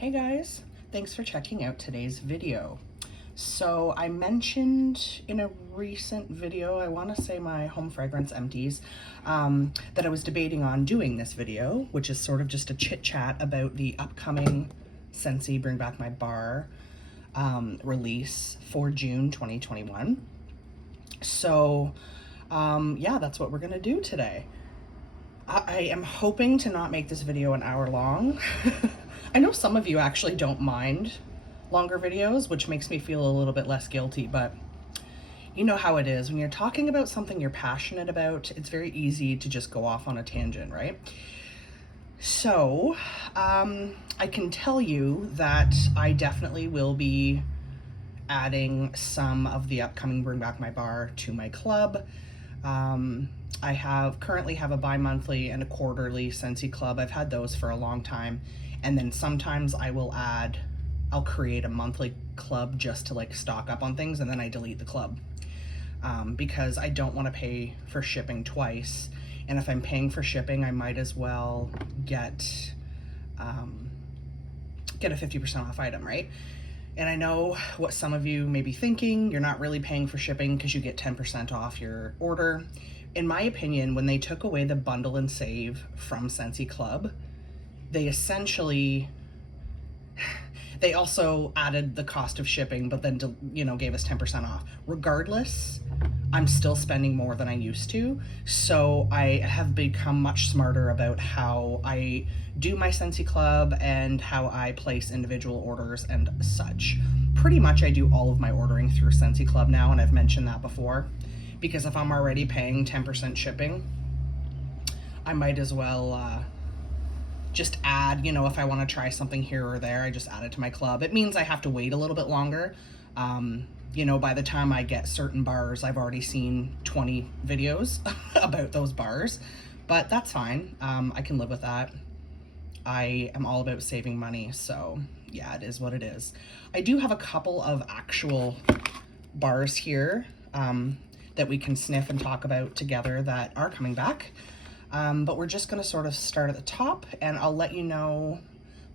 Hey guys, thanks for checking out today's video. So I mentioned in a recent video, I want to say my home fragrance empties, that I was debating on doing this video, which is sort of just a chit chat about the upcoming Scentsy Bring Back My Bar release for June 2021. So yeah, that's what we're gonna do today. I am hoping to not make this video an hour long. I know some of you actually don't mind longer videos, which makes me feel a little bit less guilty, but you know how it is. When you're talking about something you're passionate about, it's very easy to just go off on a tangent, right? So, I can tell you that I definitely will be adding some of the upcoming Bring Back My Bar to my club. I currently have a bi-monthly and a quarterly Scentsy club. I've had those for a long time. And then sometimes I'll create a monthly club just to like stock up on things, and then I delete the club. Because I don't want to pay for shipping twice. And if I'm paying for shipping, I might as well get a 50% off item, right? And I know what some of you may be thinking, you're not really paying for shipping because you get 10% off your order. In my opinion, when they took away the bundle and save from Scentsy Club, they also added the cost of shipping, but then, gave us 10% off. Regardless, I'm still spending more than I used to. So I have become much smarter about how I do my Scentsy Club and how I place individual orders and such. Pretty much I do all of my ordering through Scentsy Club now, and I've mentioned that before, because if I'm already paying 10% shipping, I might as well just add, if I want to try something here or there, I just add it to my club. It means I have to wait a little bit longer. By the time I get certain bars, I've already seen 20 videos about those bars, but that's fine. I can live with that. I am all about saving money, so yeah, it is what it is. I do have a couple of actual bars here that we can sniff and talk about together that are coming back. But we're just going to sort of start at the top, and I'll let you know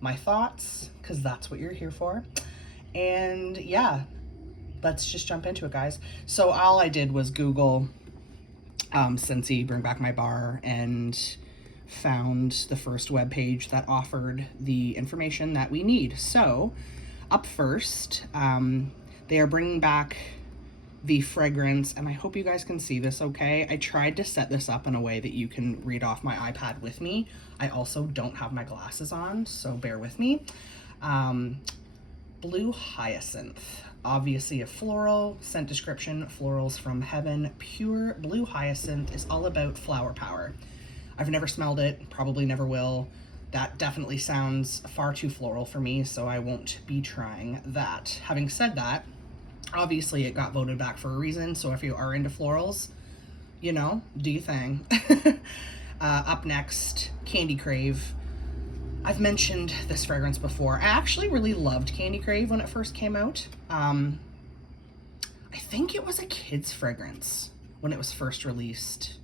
my thoughts, because that's what you're here for. And yeah, let's just jump into it, guys. So all I did was Google Scentsy Bring Back My Bar and found the first web page that offered the information that we need. So up first, they are bringing back the fragrance, and I hope you guys can see this okay. I tried to set this up in a way that you can read off my iPad with me. I also don't have my glasses on, so bear with me. Blue Hyacinth, obviously a floral. Scent description: florals from heaven. Pure blue hyacinth is all about flower power. I've never smelled it, probably never will. That definitely sounds far too floral for me, so I won't be trying that. Having said that, obviously it got voted back for a reason, so if you are into florals, do your thing. Up next, Candy Crave. I've mentioned this fragrance before. I actually really loved Candy Crave when it first came out. I think it was a kid's fragrance when it was first released.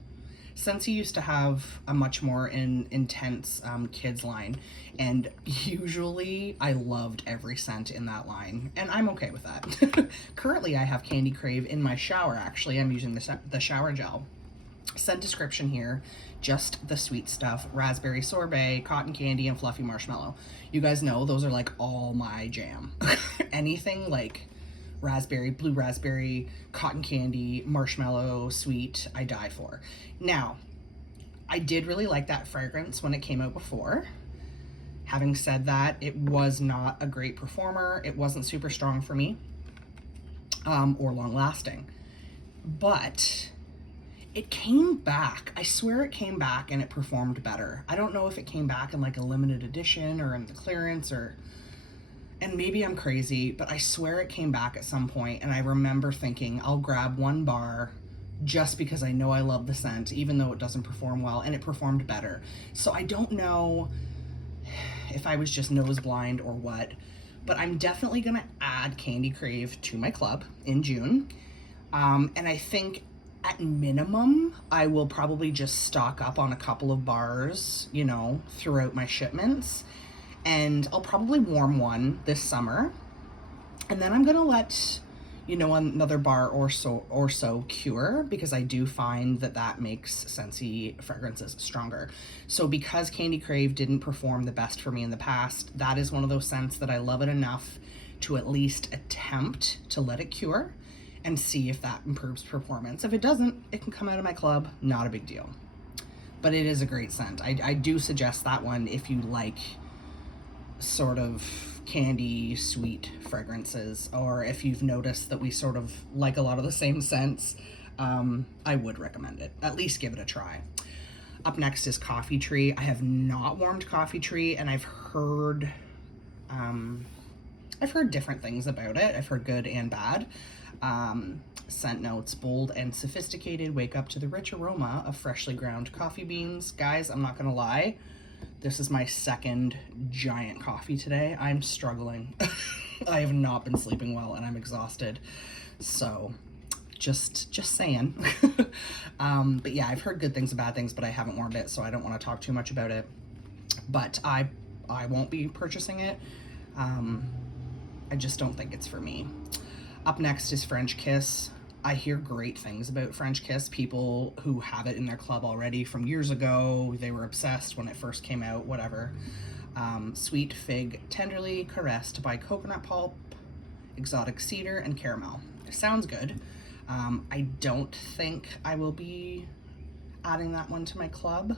Scentsy used to have a much more intense kids line, and usually I loved every scent in that line, and I'm okay with that. Currently I have Candy Crave in my shower. Actually, I'm using the shower gel. Scent description here: just the sweet stuff, raspberry sorbet, cotton candy, and fluffy marshmallow. You guys know those are like all my jam. Anything like raspberry, blue raspberry, cotton candy, marshmallow, sweet, I die for. Now, I did really like that fragrance when it came out before. Having said that, it was not a great performer. It wasn't super strong for me, or long lasting. But it came back. I swear it came back and it performed better. I don't know if it came back in like a limited edition or in the clearance, and maybe I'm crazy, but I swear it came back at some point, and I remember thinking, I'll grab one bar just because I know I love the scent, even though it doesn't perform well, and it performed better. So I don't know if I was just nose blind or what, but I'm definitely gonna add Candy Crave to my club in June. And I think at minimum, I will probably just stock up on a couple of bars, throughout my shipments. And I'll probably warm one this summer. And then I'm gonna let, you know, another bar or so cure, because I do find that that makes Scentsy fragrances stronger. So because Candy Crave didn't perform the best for me in the past, that is one of those scents that I love it enough to at least attempt to let it cure and see if that improves performance. If it doesn't, it can come out of my club, not a big deal. But it is a great scent. I do suggest that one if you like sort of candy sweet fragrances, or if you've noticed that we sort of like a lot of the same scents. I would recommend it. At least give it a try. Up next is Coffee Tree. I have not warmed Coffee Tree, and I've heard different things about it. I've heard good and bad. Scent notes: bold and sophisticated, wake up to the rich aroma of freshly ground coffee beans. Guys, I'm not gonna lie, this is my second giant coffee today. I'm struggling. I have not been sleeping well and I'm exhausted. So just saying. But yeah, I've heard good things and bad things, but I haven't warmed it, so I don't want to talk too much about it. But I won't be purchasing it. I just don't think it's for me. Up next is French Kiss. I hear great things about French Kiss. People who have it in their club already from years ago. They were obsessed when it first came out, whatever. Sweet fig, tenderly caressed by coconut pulp, exotic cedar, and caramel. Sounds good. I don't think I will be adding that one to my club,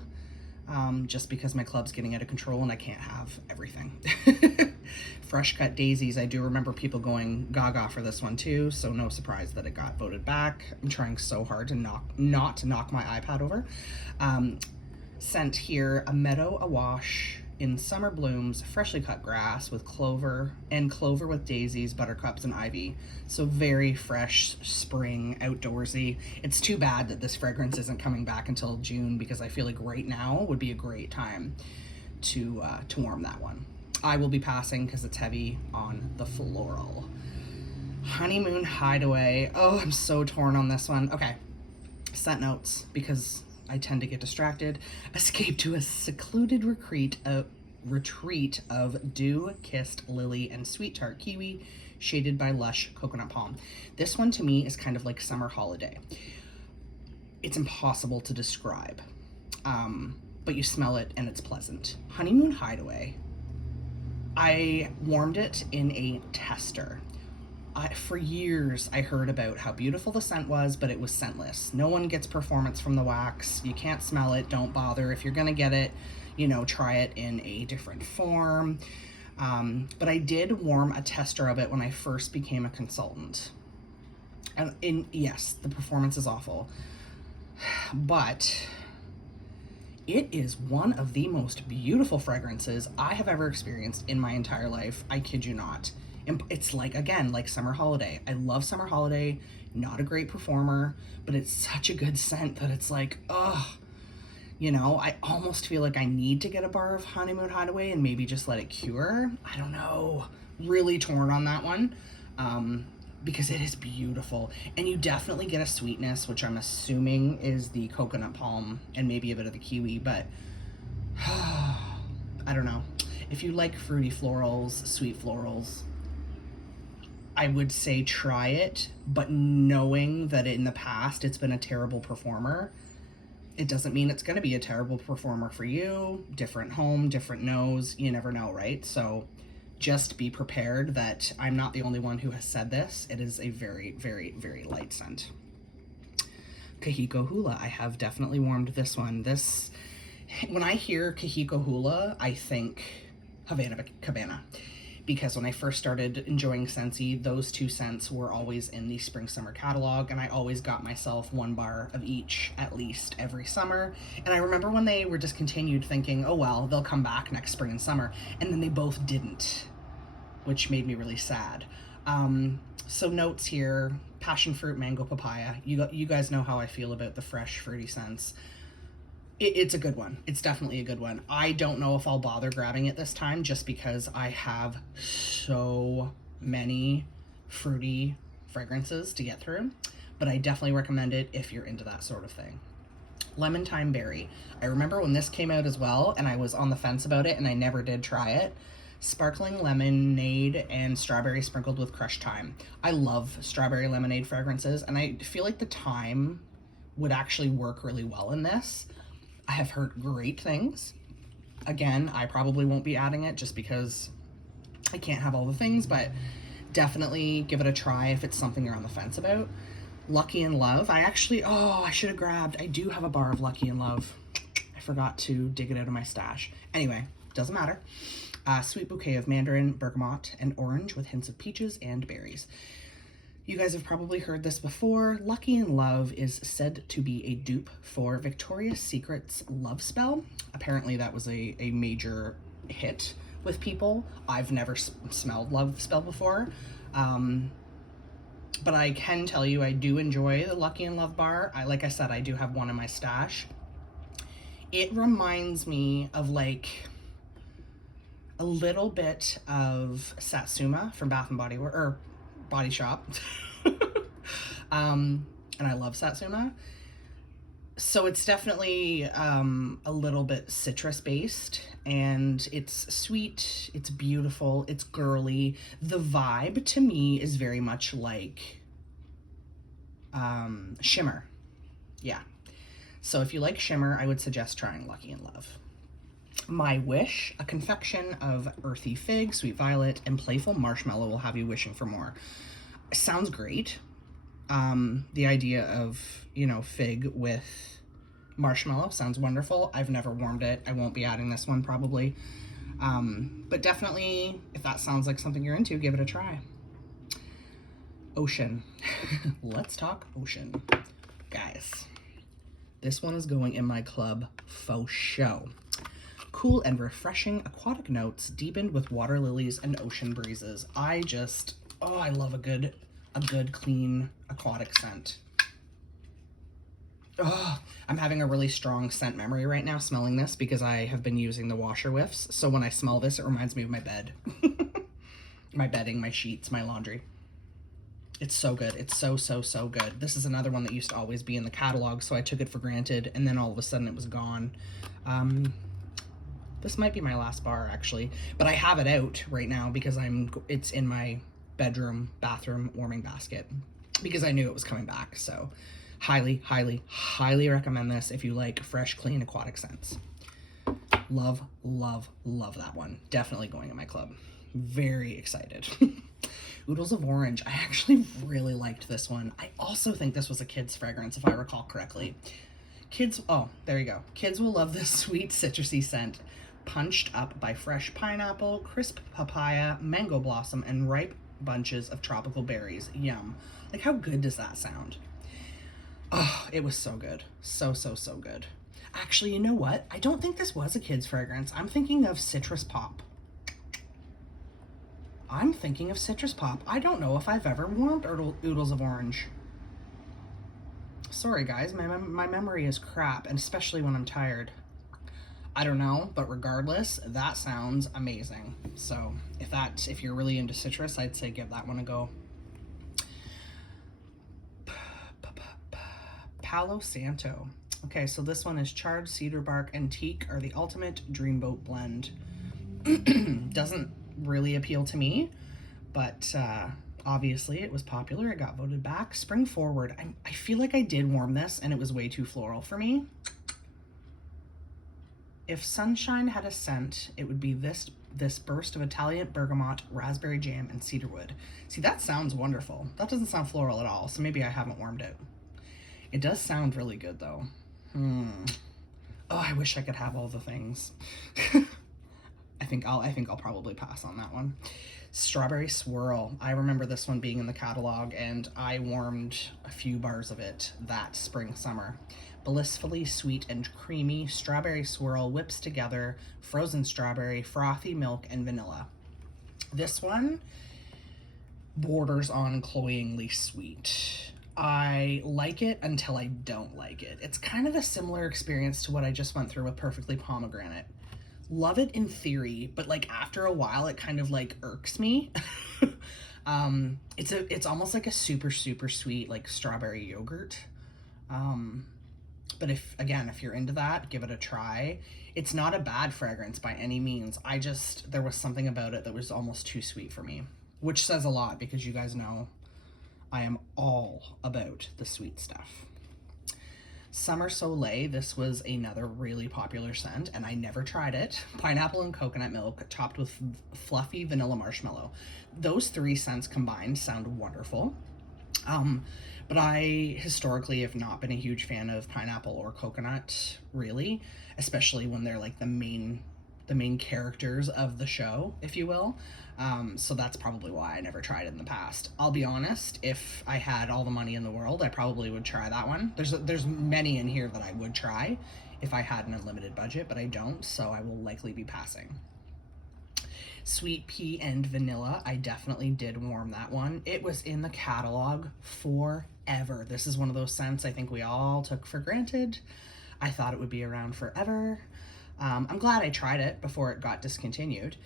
just because my club's getting out of control and I can't have everything. Fresh cut daisies. I do remember people going gaga for this one too, so no surprise that it got voted back. I'm trying so hard to not to knock my iPad over. Scent here: a meadow awash in summer blooms, freshly cut grass with clover with daisies, buttercups, and ivy. So very fresh, spring, outdoorsy. It's too bad that this fragrance isn't coming back until June, because I feel like right now would be a great time to warm that one. I will be passing because it's heavy on the floral. Honeymoon Hideaway. Oh, I'm so torn on this one. Okay, scent notes, because I tend to get distracted. Escape to a secluded retreat of dew-kissed lily and sweet tart kiwi, shaded by lush coconut palm. This one to me is kind of like summer holiday. It's impossible to describe, but you smell it and it's pleasant. Honeymoon Hideaway. I warmed it in a tester. For years, I heard about how beautiful the scent was, but it was scentless. No one gets performance from the wax. You can't smell it. Don't bother. If you're going to get it, you know, try it in a different form. But I did warm a tester of it when I first became a consultant. And yes, the performance is awful, but it is one of the most beautiful fragrances I have ever experienced in my entire life. I kid you not. It's like, again, like summer holiday. I love summer holiday. Not a great performer, but it's such a good scent that it's like, ugh. You know, I almost feel like I need to get a bar of Honeymoon Hideaway and maybe just let it cure. I don't know. Really torn on that one. Because it is beautiful, and you definitely get a sweetness, which I'm assuming is the coconut palm and maybe a bit of the kiwi, but I don't know. If you like fruity florals, sweet florals, I would say try it, but knowing that in the past it's been a terrible performer, it doesn't mean it's going to be a terrible performer for you. Different home, different nose, you never know, right? So just be prepared that I'm not the only one who has said this. It is a very, very, very light scent. Kahiko Hula. I have definitely warmed this one. When I hear Kahiko Hula, I think Havana Cabana, because when I first started enjoying Scentsy, those two scents were always in the spring summer catalog, and I always got myself one bar of each at least every summer. And I remember when they were discontinued thinking, oh well, they'll come back next spring and summer, and then they both didn't, which made me really sad. So notes here: passion fruit, mango, papaya. You guys know how I feel about the fresh fruity scents. It's a good one. It's definitely a good one. I don't know if I'll bother grabbing it this time, just because I have so many fruity fragrances to get through, but I definitely recommend it if you're into that sort of thing. Lemon Thyme Berry. I remember when this came out as well, and I was on the fence about it, and I never did try it. Sparkling lemonade and strawberry sprinkled with crushed thyme. I love strawberry lemonade fragrances, and I feel like the thyme would actually work really well in this. I have heard great things. Again, I probably won't be adding it just because I can't have all the things, but definitely give it a try if it's something you're on the fence about. Lucky in Love. I should have grabbed, I do have a bar of Lucky in Love. I forgot to dig it out of my stash. Anyway, doesn't matter. Sweet bouquet of mandarin, bergamot, and orange with hints of peaches and berries. You guys have probably heard this before. Lucky in Love is said to be a dupe for Victoria's Secret's Love Spell. Apparently that was a major hit with people. I've never smelled Love Spell before. But I can tell you I do enjoy the Lucky in Love bar. Like I said, I do have one in my stash. It reminds me of like a little bit of Satsuma from Bath and Body Works, or Body Shop. And I love Satsuma. So it's definitely a little bit citrus based, and it's sweet, it's beautiful, it's girly. The vibe to me is very much like shimmer. Yeah. So if you like shimmer, I would suggest trying Lucky in Love. My Wish, a confection of earthy fig, sweet violet, and playful marshmallow will have you wishing for more. Sounds great. The idea of, fig with marshmallow sounds wonderful. I've never warmed it. I won't be adding this one probably. But definitely, if that sounds like something you're into, give it a try. Ocean. Let's talk ocean. Guys, this one is going in my club faux show. Cool and refreshing aquatic notes deepened with water lilies and ocean breezes. I love a good clean aquatic scent. Oh, I'm having a really strong scent memory right now smelling this because I have been using the washer whiffs. So when I smell this, it reminds me of my bed. My bedding, my sheets, my laundry. It's so good. It's so, so, so good. This is another one that used to always be in the catalog, so I took it for granted, and then all of a sudden it was gone. This might be my last bar, actually, but I have it out right now because it's in my bathroom warming basket because I knew it was coming back. So highly, highly, highly recommend this if you like fresh, clean aquatic scents. Love, love, love that one. Definitely going in my club. Very excited. Oodles of Orange. I actually really liked this one. I also think this was a kid's fragrance, if I recall correctly. There you go. Kids will love this sweet citrusy scent, punched up by fresh pineapple, crisp papaya, mango blossom, and ripe bunches of tropical berries. Yum. Like, how good does that sound? Oh, it was so good. So, so, so good. Actually, you know what? I don't think this was a kid's fragrance. I'm thinking of Citrus Pop. I don't know if I've ever warmed Oodles of Orange. Sorry guys, my memory is crap, and especially when I'm tired. I don't know, but regardless, that sounds amazing. So if you're really into citrus, I'd say give that one a go. Palo Santo. Okay, so this one is charred cedar bark and teak are the ultimate dreamboat blend. Doesn't really appeal to me, but obviously it was popular. It got voted back. Spring Forward. I feel like I did warm this and it was way too floral for me. If sunshine had a scent, it would be this burst of Italian bergamot, raspberry jam, and cedarwood. See, that sounds wonderful. That doesn't sound floral at all, so maybe I haven't warmed it. It does sound really good though. Oh, I wish I could have all the things. I think I'll probably pass on that one. Strawberry Swirl. I remember this one being in the catalog, and I warmed a few bars of it that spring, summer. Blissfully sweet and creamy, Strawberry Swirl whips together frozen strawberry, frothy milk, and vanilla. This one borders on cloyingly sweet. I like it until I don't like it. It's kind of a similar experience to what I just went through with Perfectly Pomegranate. Love it in theory, but like after a while it kind of like irks me. It's almost like a super, super sweet like strawberry yogurt. But if you're into that, give it a try. It's not a bad fragrance by any means. There was something about it that was almost too sweet for me, which says a lot because you guys know I am all about the sweet stuff. Summer Soleil, this was another really popular scent, and I never tried it. Pineapple and coconut milk topped with fluffy vanilla marshmallow. Those three scents combined sound wonderful. But I historically have not been a huge fan of pineapple or coconut, really, especially when they're like the main characters of the show, if you will. So that's probably why I never tried it in the past. I'll be honest, if I had all the money in the world, I probably would try that one. There's many in here that I would try if I had an unlimited budget, but I don't, so I will likely be passing. Sweet pea and vanilla, I definitely did warm that one. It was in the catalog forever. This is one of those scents I think we all took for granted. I thought it would be around forever. I'm glad I tried it before it got discontinued.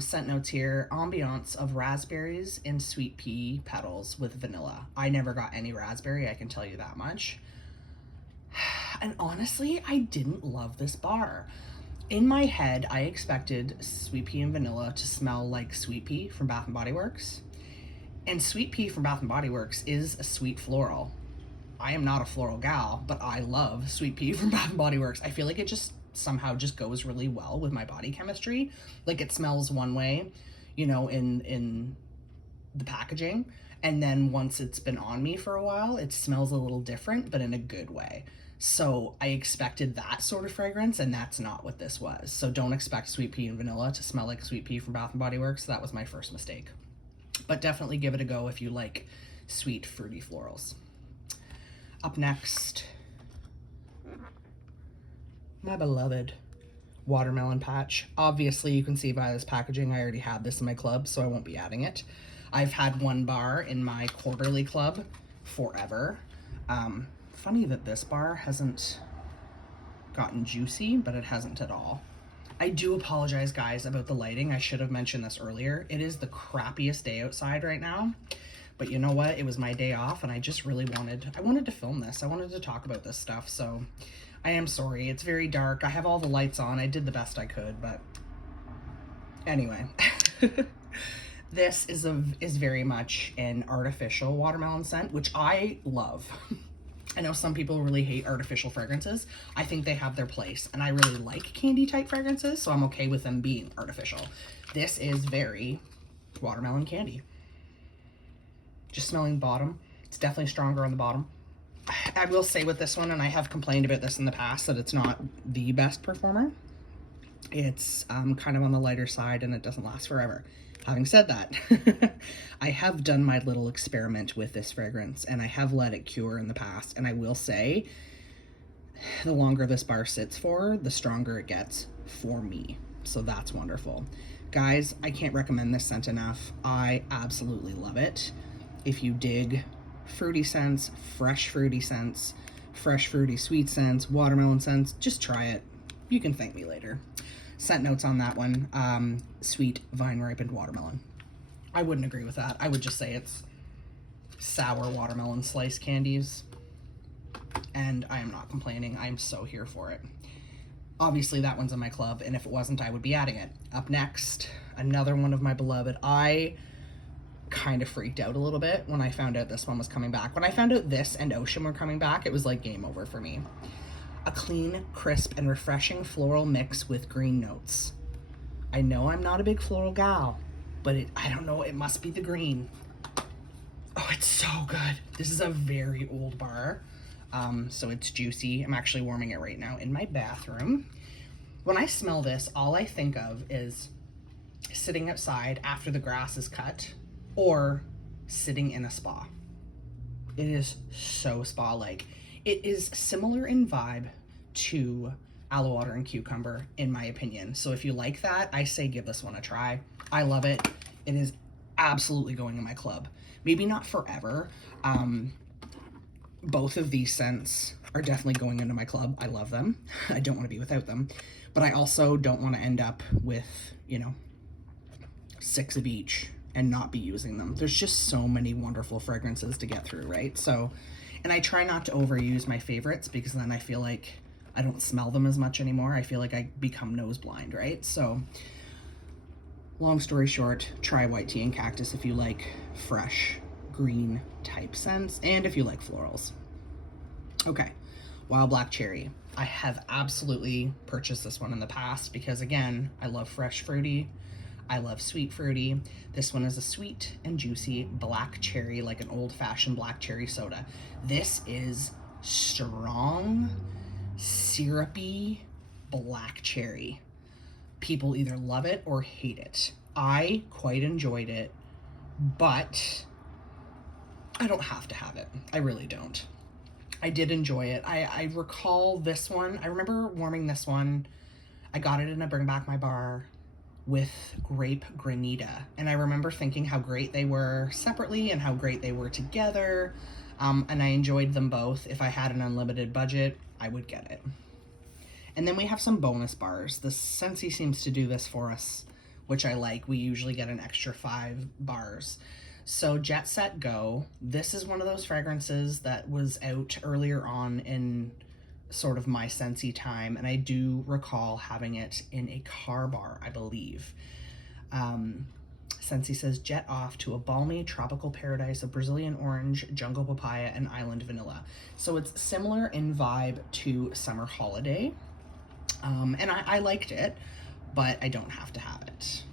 Scent notes here, ambiance of raspberries and sweet pea petals with vanilla. I never got any raspberry, I can tell you that much. And honestly, I didn't love this bar. In my head, I expected sweet pea and vanilla to smell like sweet pea from Bath & Body Works. And sweet pea from Bath & Body Works is a sweet floral. I am not a floral gal, but I love sweet pea from Bath & Body Works. I feel like it just somehow just goes really well with my body chemistry. Like it smells one way, you know, in the packaging, and then once it's been on me for a while, it smells a little different, but in a good way. So I expected that sort of fragrance, and that's not what this was. So don't expect sweet pea and vanilla to smell like sweet pea from Bath & Body Works. That was my first mistake. But definitely give it a go if you like sweet, fruity florals. Up next, my beloved Watermelon Patch. Obviously, you can see by this packaging, I already have this in my club, so I won't be adding it. I've had one bar in my quarterly club forever. Funny that this bar hasn't gotten juicy, but it hasn't at all. I do apologize, guys, about the lighting. I should have mentioned this earlier. It is the crappiest day outside right now, but you know what? It was my day off, and I just really wanted to film this. I wanted to talk about this stuff, so I am sorry. It's very dark. I have all the lights on. I did the best I could, but anyway. This is very much an artificial watermelon scent, which I love. I know some people really hate artificial fragrances. I think they have their place, and I really like candy type fragrances, so I'm okay with them being artificial. This is very watermelon candy. Just smelling bottom. It's definitely stronger on the bottom. I will say with this one, and I have complained about this in the past, that it's not the best performer. It's kind of on the lighter side, and it doesn't last forever. Having said that, I have done my little experiment with this fragrance, and I have let it cure in the past, and I will say the longer this bar sits for, the stronger it gets for me. So that's wonderful. Guys, I can't recommend this scent enough. I absolutely love it. If you dig fruity scents, fresh fruity scents, fresh fruity sweet scents, watermelon scents, just try it. You can thank me later. Scent notes on that one, sweet vine ripened watermelon. I wouldn't agree with that. I would just say it's sour watermelon slice candies, and I am not complaining. I am so here for it. Obviously that one's in my club, and if it wasn't, I would be adding it. Up next, another one of my beloved. I kind of freaked out a little bit when I found out this one was coming back. When I found out this and Ocean were coming back, it was like game over for me. A clean, crisp, and refreshing floral mix with green notes. I know I'm not a big floral gal, but I don't know, it must be the green. Oh, it's so good. This is a very old bar, so it's juicy. I'm actually warming it right now in my bathroom. When I smell this, all I think of is sitting outside after the grass is cut, or sitting in a spa. It is so spa-like. It is similar in vibe to aloe water and cucumber, in my opinion. So if you like that, I say give this one a try. I love it. It is absolutely going in my club. Maybe not forever. Both of these scents are definitely going into my club. I love them. I don't want to be without them. But I also don't want to end up with, 6 of each and not be using them. There's just so many wonderful fragrances to get through, right? So And I try not to overuse my favorites because then I feel like I don't smell them as much anymore. I feel like I become nose blind, right? So long story short, try white tea and cactus if you like fresh green type scents and if you like florals. Okay, wild black cherry. I have absolutely purchased this one in the past because, again, I love fresh fruity. I love sweet fruity. This one is a sweet and juicy black cherry, like an old-fashioned black cherry soda. This is strong, syrupy black cherry. People either love it or hate it. I quite enjoyed it, but I don't have to have it. I really don't. I did enjoy it. I recall this one. I remember warming this one. I got it in a Bring Back My Bar with grape granita. And I remember thinking how great they were separately and how great they were together. And I enjoyed them both. If I had an unlimited budget, I would get it. And then we have some bonus bars. The Scentsy seems to do this for us, which I like. We usually get an extra 5 bars. So Jet Set Go, this is one of those fragrances that was out earlier on in sort of my Scentsy time, and I do recall having it in a car bar, I believe. Scentsy says, jet off to a balmy tropical paradise of Brazilian orange, jungle papaya, and island vanilla. So it's similar in vibe to Summer Holiday, and I liked it, but I don't have to have it.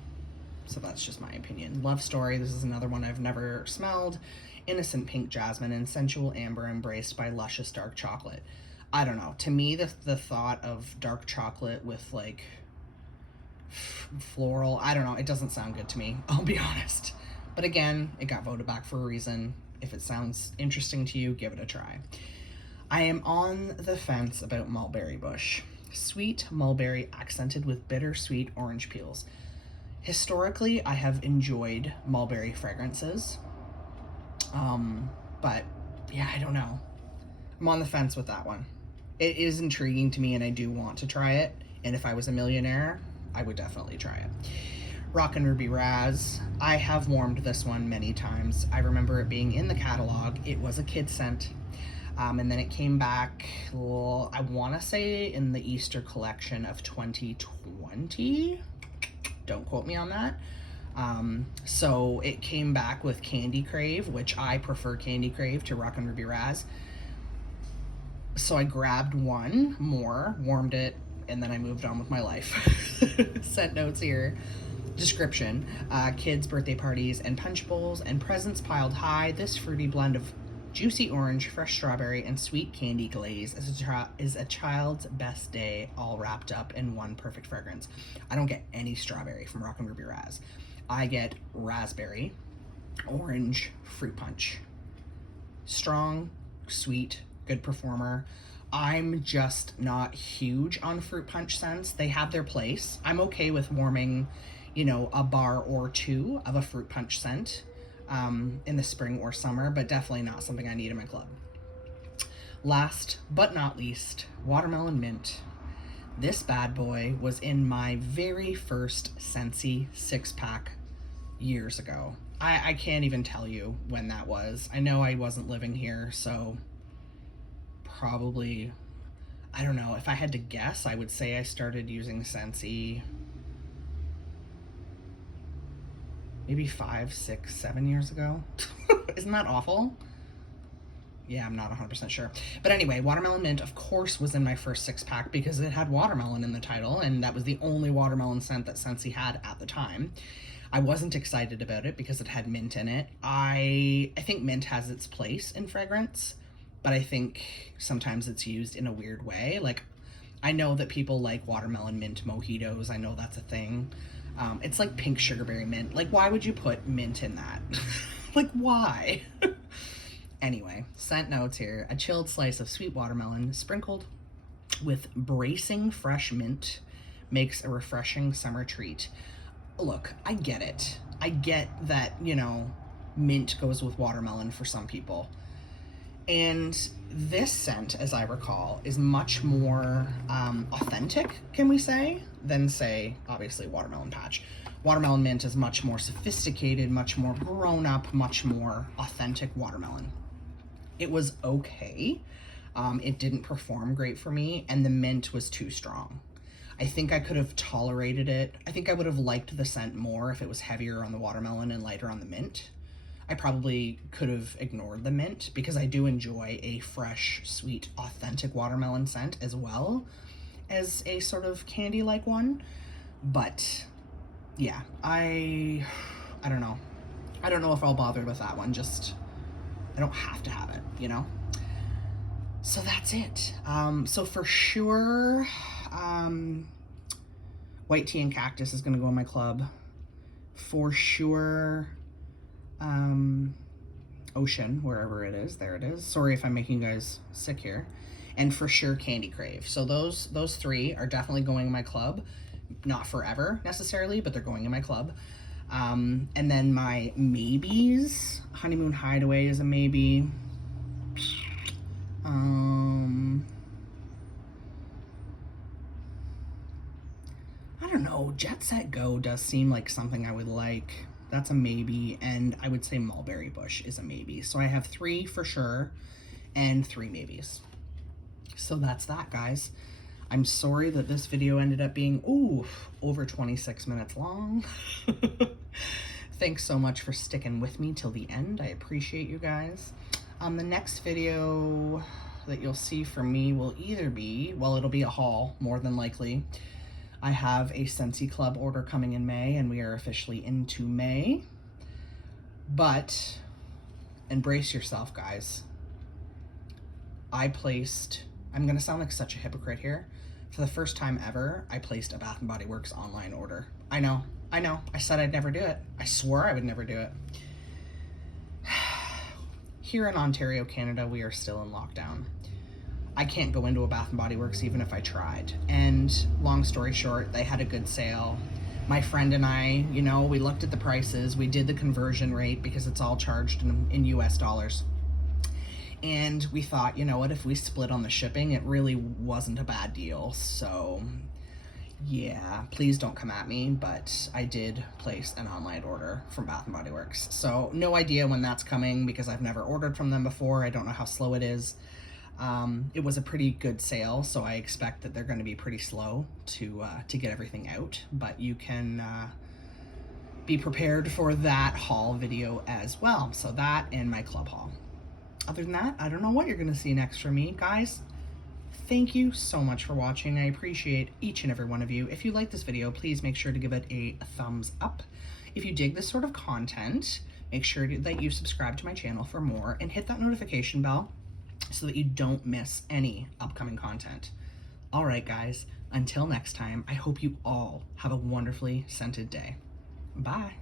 So that's just my opinion. Love Story, this is another one I've never smelled. Innocent pink jasmine and sensual amber embraced by luscious dark chocolate. I don't know. To me, the thought of dark chocolate with like floral, I don't know. It doesn't sound good to me, I'll be honest. But again, it got voted back for a reason. If it sounds interesting to you, give it a try. I am on the fence about Mulberry Bush. Sweet mulberry accented with bittersweet orange peels. Historically, I have enjoyed mulberry fragrances, but yeah, I don't know. I'm on the fence with that one. It is intriguing to me and I do want to try it. And if I was a millionaire, I would definitely try it. Rockin Ruby Raz. I have warmed this one many times. I remember it being in the catalog. It was a kid scent. And then it came back, well, I want to say in the Easter collection of 2020. Don't quote me on that. So it came back with Candy Crave, which I prefer Candy Crave to Rockin Ruby Raz. So I grabbed one more, warmed it, and then I moved on with my life. Scent notes here. Description. Kids' birthday parties and punch bowls and presents piled high. This fruity blend of juicy orange, fresh strawberry, and sweet candy glaze is a child's best day, all wrapped up in one perfect fragrance. I don't get any strawberry from Rockin Ruby Raz. I get raspberry, orange, fruit punch. Strong, sweet, good performer. I'm just not huge on fruit punch scents. They have their place. I'm okay with warming, you know, a bar or two of a fruit punch scent in the spring or summer, but definitely not something I need in my club. Last but not least, watermelon mint. This bad boy was in my very first Scentsy 6-pack years ago. I can't even tell you when that was. I know I wasn't living here, so probably, I don't know, if I had to guess, I would say I started using Scentsy maybe 5, 6, 7 years ago. Isn't that awful? Yeah, I'm not 100% sure. But anyway, watermelon mint, of course, was in my first 6-pack because it had watermelon in the title, and that was the only watermelon scent that Scentsy had at the time. I wasn't excited about it because it had mint in it. I think mint has its place in fragrance, but I think sometimes it's used in a weird way. Like, I know that people like watermelon mint mojitos. I know that's a thing. It's like pink sugarberry mint. Like, why would you put mint in that? Like, why? Anyway, scent notes here. A chilled slice of sweet watermelon sprinkled with bracing fresh mint makes a refreshing summer treat. Look, I get it. I get that, you know, mint goes with watermelon for some people. And this scent, as I recall, is much more authentic, can we say, than, say, obviously, Watermelon Patch. Watermelon mint is much more sophisticated, much more grown up, much more authentic watermelon. It was okay. It didn't perform great for me, and the mint was too strong. I think I could have tolerated it. I think I would have liked the scent more if it was heavier on the watermelon and lighter on the mint. I probably could have ignored the mint because I do enjoy a fresh, sweet, authentic watermelon scent as well as a sort of candy-like one. But yeah, I don't know. I don't know if I'll bother with that one. Just, I don't have to have it, you know? So that's it. So for sure, white tea and cactus is gonna go in my club. For sure, ocean, wherever it is, there it is. Sorry if I'm making you guys sick here. And for sure, Candy Crave. So those three are definitely going in my club. Not forever necessarily, but they're going in my club. And then my maybes, Honeymoon Hideaway is a maybe. I don't know, Jet Set Go does seem like something I would like. That's a maybe, and I would say Mulberry Bush is a maybe. So I have 3 for sure, and 3 maybes. So that's that, guys. I'm sorry that this video ended up being, over 26 minutes long. Thanks so much for sticking with me till the end. I appreciate you guys. The next video that you'll see from me will either be, well, it'll be a haul, more than likely. I have a Scentsy Club order coming in May, and we are officially into May. But, embrace yourself, guys. I'm gonna sound like such a hypocrite here. For the first time ever, I placed a Bath & Body Works online order. I know. I said I'd never do it. I swore I would never do it. Here in Ontario, Canada, we are still in lockdown. I can't go into a Bath & Body Works even if I tried. And long story short, they had a good sale. My friend and I, you know, we looked at the prices. We did the conversion rate because it's all charged in US dollars. And we thought, you know what, if we split on the shipping, it really wasn't a bad deal. So yeah, please don't come at me, but I did place an online order from Bath & Body Works. So no idea when that's coming because I've never ordered from them before. I don't know how slow it is. It was a pretty good sale, so I expect that they're going to be pretty slow to get everything out. But you can be prepared for that haul video as well. So that and my club haul. Other than that, I don't know what you're going to see next from me. Guys, thank you so much for watching. I appreciate each and every one of you. If you like this video, please make sure to give it a thumbs up. If you dig this sort of content, make sure that you subscribe to my channel for more and hit that notification bell so that you don't miss any upcoming content. All right, guys, until next time, I hope you all have a wonderfully scented day. Bye.